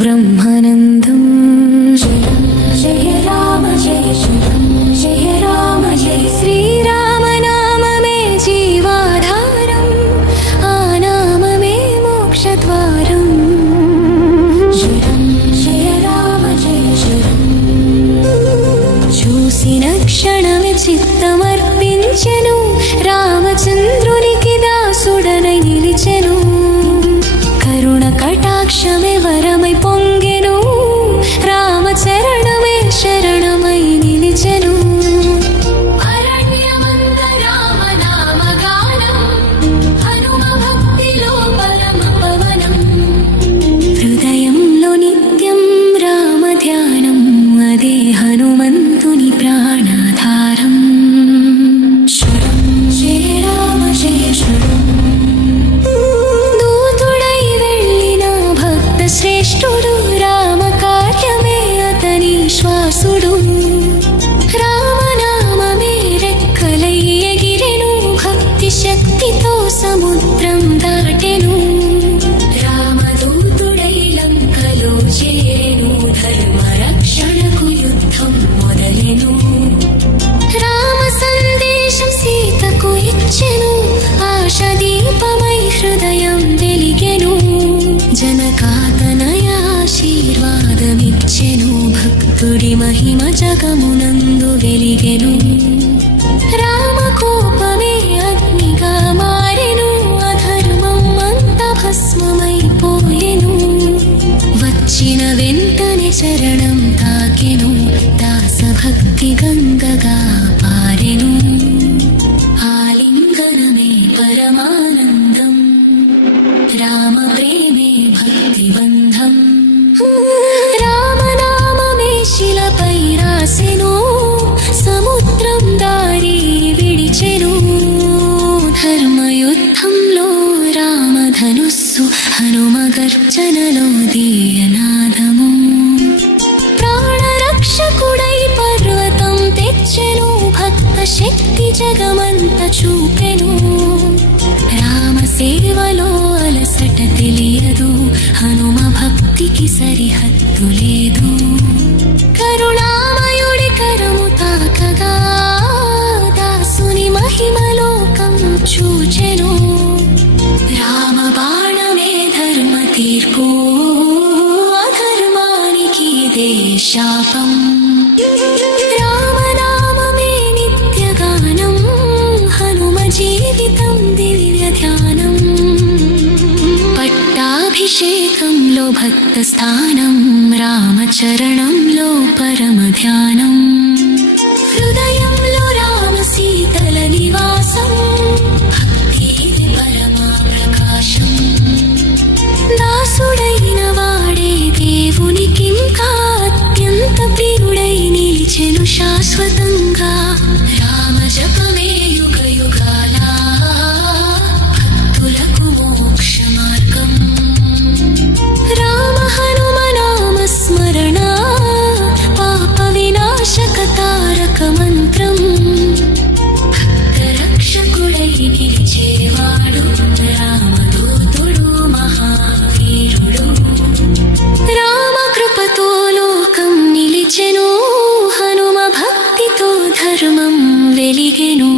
బ్రహ్మానందం. జయ రామ జయ శరణం జయ రామ జయ శ్రీరామ నామమే జీవాధారం, ఆ నామమే మోక్షద్వారం. జయ రామ జయ శరణం. చూసిన క్షణమే చిత్తమర్పించెను, రామచంద్రునికి దాసుడనై నిలిచెను. కరుణ కటాక్షమే వరమై పొంగెను, రామచరణమే శరణమై నిలిచెను. అరణ్యమంత రామనామగానం, హనుమ భక్తిలో పరమ పవనం. హృదయంలో నిత్యం రామ ధ్యానం, అదే హనుమంతుని ప్రాణాధారం. శరణం జయ రామ జయ శరణం. దూతుడై వెళ్ళిన భక్త శ్రేష్ఠుడు, రామ కార్యమే అతని శ్వాసుడు. రామనామమే రెక్కలై ఎగిరెను, భక్తి శక్తితో సముద్రం దాటెను. రామదూతుడై లంకలో చేరెను, ధర్మ రక్షణకు యుద్ధం మొదలెను. రామ సందేశం సీతకు ఇచ్చెను, ఆశదీపమై హృదయం వెలిగెను. జనకాతనయ ఆశీర్వాదమిచ్చెను, భక్తుడి మహిమ జగమునందు వెలిగెను. రామ కోపమే అగ్నిగా మారెను, అధర్మం అంత భస్మమైపోయెను. వచ్చిన వెంటనే చరణం తాకెను, దాసభక్తి గంగగా పారెను. ఆలింగనమే పరమానందం, రామ ప్రేమే భక్తి బంధం. రామనామమే శిలపై రాసెను, సముద్రం దారి విడిచెను. ధర్మయుద్ధంలో రామధనుస్సు, హనుమ గర్జనలో దీయనాదము. ప్రాణరక్షకుడై పర్వతం తెచ్చెను, భక్త శక్తి జగమంత చూపెను. రామ సేవలో అలసట తెలియదు, హనుమ భక్తికి సరిహద్దు లేదు. కరుణామయుడి కరము తాకగా, దాసుని మహిమలోకం చూచెను. రామ బాణమే ధర్మ తీర్పు, అధర్మానికి ఇదే శాపం. రామనామమే నిత్యగానం, హనుమ జీవితం దివ్య ధ్యానం. పట్టాభిషేకంలో భక్త స్థానం, రామచరణంలో పరమ ధ్యానం. హృదయంలో రామ సీతల నివాసం, భక్తి పరమా ప్రకాశం. దాసుడైన వాడే దేవునికింకా అత్యంత ప్రియుడై నిలిచెను శాశ్వతంగా. రామ జపమే యుగ యుగాల భక్తులకు మోక్ష మార్గం. రామ హనుమ నామ స్మరణ, పాప వినాశక తారక మంత్రం. భక్త రక్షకుడై నిలిచేవాడు, రామదూతుడు మహావీరుడు. రామ కృపతో లోకం నిలిచెను, హనుమ భక్తితో ధర్మం వెలిగెను.